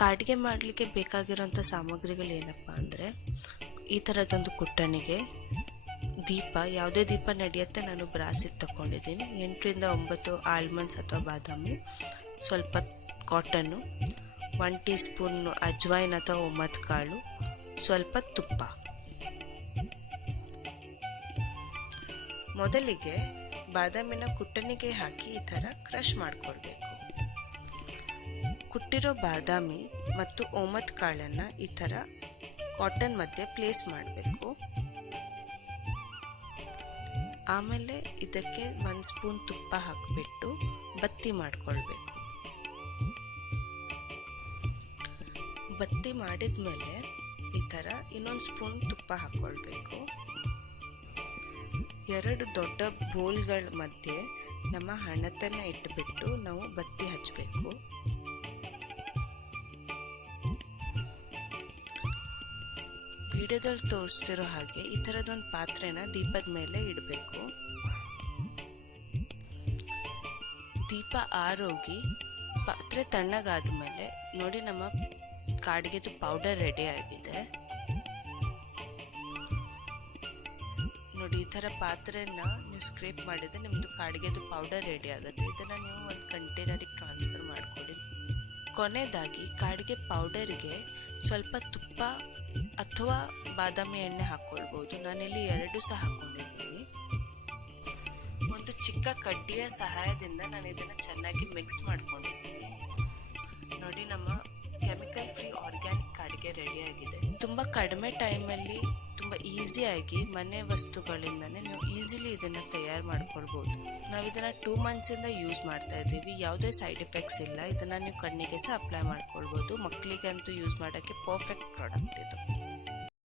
ಕಾಡಿಗೆ ಮಾಡಲಿಕ್ಕೆ ಬೇಕಾಗಿರೋಂಥ ಸಾಮಗ್ರಿಗಳು ಏನಪ್ಪ ಅಂದರೆ, ಈ ಥರದೊಂದು ಕುಟ್ಟಣಿಗೆ, ದೀಪ, ಯಾವುದೇ ದೀಪ ನಡೆಯುತ್ತೆ. ನಾನು ಬ್ರಾಸಿದ್ದು ತಗೊಂಡಿದ್ದೀನಿ. 8ರಿಂದ 9 ಆಲ್ಮಂಡ್ಸ್ ಅಥವಾ ಬಾದಾಮಿ, ಸ್ವಲ್ಪ ಕಾಟನ್ನು, 1 ಟೀ ಸ್ಪೂನ್ ಅಜ್ವೈನ್ ಅಥವಾ ಒಮ್ಮತ್ ಕಾಳು, ಸ್ವಲ್ಪ ತುಪ್ಪ. ಮೊದಲಿಗೆ ಬಾದಾಮಿನ ಕುಟ್ಟಣಿಗೆ ಹಾಕಿ ಈ ಥರ ಕ್ರಷ್ ಮಾಡಿಕೊಳ್ಬೇಕು. ಕುಟ್ಟಿರೋ ಬಾದಾಮಿ ಮತ್ತು ಓಮತ್ ಕಾಳನ್ನು ಈ ಥರ ಕಾಟನ್ ಮಧ್ಯೆ ಪ್ಲೇಸ್ ಮಾಡಬೇಕು. ಆಮೇಲೆ ಇದಕ್ಕೆ 1 ಸ್ಪೂನ್ ತುಪ್ಪ ಹಾಕಿಬಿಟ್ಟು ಬತ್ತಿ ಮಾಡಿಕೊಳ್ಬೇಕು. ಬತ್ತಿ ಮಾಡಿದ ಮೇಲೆ ಈ ಥರ ಇನ್ನೊಂದು ಸ್ಪೂನ್ ತುಪ್ಪ ಹಾಕ್ಕೊಳ್ಬೇಕು. 2 ದೊಡ್ಡ ಬೋಲ್ಗಳ ಮಧ್ಯೆ ನಮ್ಮ ಹಣತನ್ನು ಇಟ್ಟುಬಿಟ್ಟು ನಾವು ಬತ್ತಿ ಹಚ್ಚಬೇಕು. ವಿಡಿಯೋದಲ್ಲಿ ತೋರಿಸ್ತಿರೋ ಹಾಗೆ ಈ ಥರದೊಂದು ಪಾತ್ರೆನ ದೀಪದ ಮೇಲೆ ಇಡಬೇಕು. ದೀಪ ಆರೋಗಿ ಪಾತ್ರೆ ತಣ್ಣಗಾದ ಮೇಲೆ ನೋಡಿ, ನಮ್ಮ ಕಾಡಿಗೆದು ಪೌಡರ್ ರೆಡಿ ಆಗಿದೆ. ನೋಡಿ, ಈ ಥರ ಪಾತ್ರೆನ ನೀವು ಸ್ಕ್ರೇಪ್ ಮಾಡಿದರೆ ನಿಮ್ಮದು ಕಾಡಿಗೆದು ಪೌಡರ್ ರೆಡಿ ಆಗುತ್ತೆ. ಇದನ್ನು ನೀವು ಒಂದು ಕಂಟೈನರಿಗೆ ಟ್ರಾನ್ಸ್ಫರ್ ಮಾಡಿಕೊಡಿ. ಕೊನೆಯದಾಗಿ ಕಾಡಿಗೆ ಪೌಡರ್ಗೆ ಸ್ವಲ್ಪ ತುಪ್ಪ ಅಥವಾ ಬಾದಾಮಿ ಎಣ್ಣೆ ಹಾಕ್ಕೊಳ್ಬೋದು. ನಾನಿಲ್ಲಿ 2 ಸಹ ಹಾಕ್ಕೊಂಡಿದ್ದೀನಿ. ಒಂದು ಚಿಕ್ಕ ಕಡ್ಡಿಯ ಸಹಾಯದಿಂದ ನಾನು ಇದನ್ನು ಚೆನ್ನಾಗಿ ಮಿಕ್ಸ್ ಮಾಡ್ಕೊಂಡಿದ್ದೀನಿ. ನೋಡಿ, ನಮ್ಮ ಕೆಮಿಕಲ್ ಫ್ರೀ ಆರ್ಗ್ಯಾನಿಕ್ ಕಾಡಿಗೆ ರೆಡಿಯಾಗಿದೆ. ತುಂಬ ಕಡಿಮೆ ಟೈಮಲ್ಲಿ ತುಂಬ ಈಸಿಯಾಗಿ ಮನೆ ವಸ್ತುಗಳಿಂದನೇ ನೀವು ಈಸಿಲಿ ಇದನ್ನು ತಯಾರು ಮಾಡ್ಕೊಳ್ಬೋದು. ನಾವು ಇದನ್ನು 2 ಮಂತ್ಸಿಂದ ಯೂಸ್ ಮಾಡ್ತಾ ಇದ್ದೀವಿ. ಯಾವುದೇ ಸೈಡ್ ಎಫೆಕ್ಟ್ಸ್ ಇಲ್ಲ. ಇದನ್ನು ನೀವು ಕಣ್ಣಿಗೆ ಸಹ ಅಪ್ಲೈ ಮಾಡ್ಕೊಳ್ಬೋದು. ಮಕ್ಕಳಿಗಂತೂ ಯೂಸ್ ಮಾಡೋಕ್ಕೆ ಪರ್ಫೆಕ್ಟ್ ಪ್ರಾಡಕ್ಟ್ ಇದು.